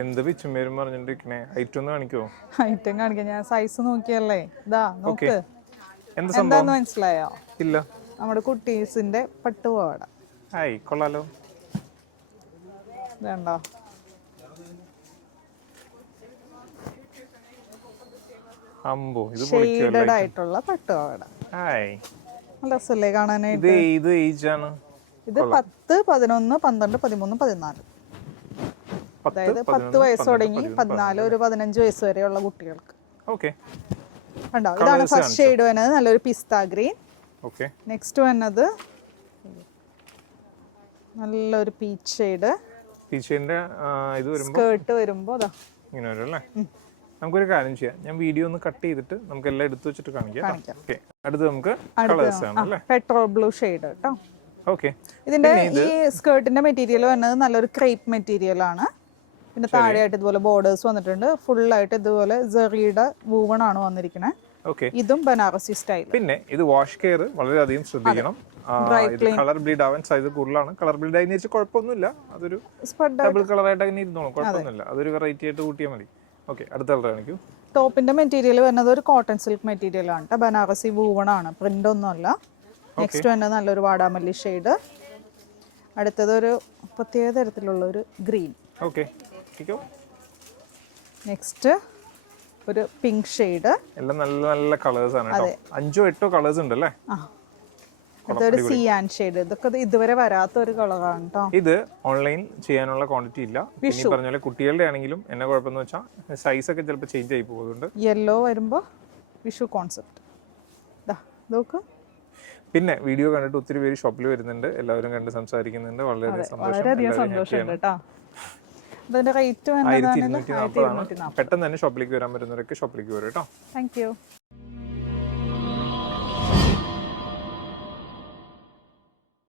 എന്ത് പിച്ചും പേരും പറഞ്ഞിട്ടിരിക്കണേ? ഹൈറ്റ് ഒന്ന് കാണിക്കുമോ? ഐറ്റം കാണിക്കാം, ഞാൻ സൈസ് നോക്കിയല്ലേ. ഇതാ നോക്ക്, എന്ത് എന്താന്ന് സംഭവം? മനസ്സിലായോ? ഇല്ല. നമ്മുടെ കുട്ടീസിന്റെ പട്ടുപാവാട. ഹായ്, കൊള്ളാലോ. ഇതുണ്ടോ? അമ്പോ, ഇത് ഷെയ്ഡഡ് ആയിട്ടുള്ള പട്ടുപാവാട. ഹായ്, നല്ല രസല്ലേ കാണാനായിട്ട്? ഇത് ഏത് ഏജ് ആണ്? ഇത് 10, 11, 12, 13, 14. അതായത് 10 വയസ്സ് തുടങ്ങി 14 ഒരു 15 വയസ്സ് വരെയുള്ള കുട്ടികൾക്ക്. ഓക്കെ, കണ്ടോ? ഇതാണ് ഫസ്റ്റ് ഷെയ്ഡ് വരുന്നത്, നല്ലൊരു പിസ്ത ഗ്രീൻ. ഓക്കെ, നെക്സ്റ്റ് വരുന്നത് നല്ലൊരു പീച്ച് ഷെയ്ഡ്. ടീച്ചറിന്റെ ഇത് വരുമ്പോൾ സ്കേർട്ട് വരുമ്പോൾ അതാ ഇങ്ങനെ വരും അല്ലേ? നമുക്കൊരു കാര്യം ചെയ്യാം, ഞാൻ വീഡിയോ ഒന്ന് കട്ട് ചെയ്തിട്ട് നമുക്ക് എല്ലാം എടുത്തു വെച്ചിട്ട് കാണിക്കാം. ഓക്കെ, അടുത്ത് നമുക്ക് കളേഴ്സ് ആണ് അല്ലേ? പെട്രോൾ ബ്ലൂ ഷെയ്ഡ് കേട്ടോ. ഓക്കെ, ഇതിന്റെ ഈ സ്കേർട്ടിന്റെ മെറ്റീരിയൽ വരുന്നത് നല്ലൊരു ക്രേപ്പ് മെറ്റീരിയൽ ആണ്. പിന്നെ താഴെയായിട്ട് ഇതുപോലെ ബോർഡേഴ്സ് വന്നിട്ടുണ്ട്. ഫുള്ളായിട്ട് ഇതുപോലെ ജെറിയുടെ വൂവൺ ആണ് വന്നിരിക്കുന്നത്. ഓക്കെ, ഇതും ബനാറസി സ്റ്റൈൽ. പിന്നെ ഇത് വാഷ് കെയർ വളരെയധികം ശ്രദ്ധിക്കണം. ഇത് കളർ ബ്ലീഡ് ആവാൻ സാധ്യത കൂടുതലാണ്. കളർ ബ്ലീഡ് ആയി വെച്ചാൽ കുഴപ്പമൊന്നുമില്ല, അതൊരു ഡബിൾ കളർ ആയിട്ട് അങ്ങനെ ഇരുന്നോളും, കുഴപ്പമൊന്നുമില്ല. അതൊരു വെറൈറ്റി ആയിട്ട് കൂട്ടിയാൽ മതി. ഓക്കെ, അടുത്ത കളർ കാണിക്കൂ. ടോപ്പിന്റെ മെറ്റീരിയൽ വരുന്നത് ഒരു കോട്ടൺ സിൽക്ക് മെറ്റീരിയൽ ആണ് കേട്ടോ. ബനാറസി വൂവൺ ആണ്, പ്രിന്റ് ഒന്നും അല്ല. നെക്സ്റ്റ് വരുന്നത് നല്ലൊരു വാടാമല്ലി ഷെയ്ഡ്. അടുത്തത് ഒരു പ്രത്യേക തരത്തിലുള്ള ഒരു ഗ്രീൻ. ഓക്കെ, നെക്സ്റ്റ് ഒരു പിങ്ക് ഷെയ്ഡ്. എല്ലാം നല്ല നല്ല കളേഴ്സ് ആണ് കേട്ടോ. 5 8 കളേഴ്സ് ഉണ്ട് അല്ലേ? അതൊരു സിയാൻ ഷെയ്ഡ്. ഇതൊക്കെ ഇതുവരെ വരാത്ത ഒരു കളറാണ് കേട്ടോ. ഇത് ഓൺലൈൻ ചെയ്യാനുള്ള ക്വാണ്ടിറ്റി ഇല്ല. ഈ പറഞ്ഞ പോലെ കുട്ടികളുടെ ആണെങ്കിലും എന്നെ കുഴപ്പമെന്ന് വെച്ചാൽ സൈസ് ഒക്കെ ചിലപ്പോൾ ചേഞ്ച് ആയി പോകുന്നുണ്ട്. യെല്ലോ വരുമ്പോൾ വിഷു കോൺസെപ്റ്റ്. നോക്ക്. പിന്നെ വീഡിയോ കണ്ടിട്ട് ഒത്തിരി പേര് ഷോപ്പിൽ വരുന്നുണ്ട്, എല്ലാവരും കണ്ട് സംസാരിക്കുന്നുണ്ട്. വളരെയധികം സന്തോഷമുണ്ട് കേട്ടോ. അതിന്റെ റേറ്റ് 1250. പെട്ടെന്ന് തന്നെ ഷോപ്പിലേക്ക് വരാൻ പറ്റുന്നവരൊക്കെ ഷോപ്പിലേക്ക് വരും കേട്ടോ. Thank you.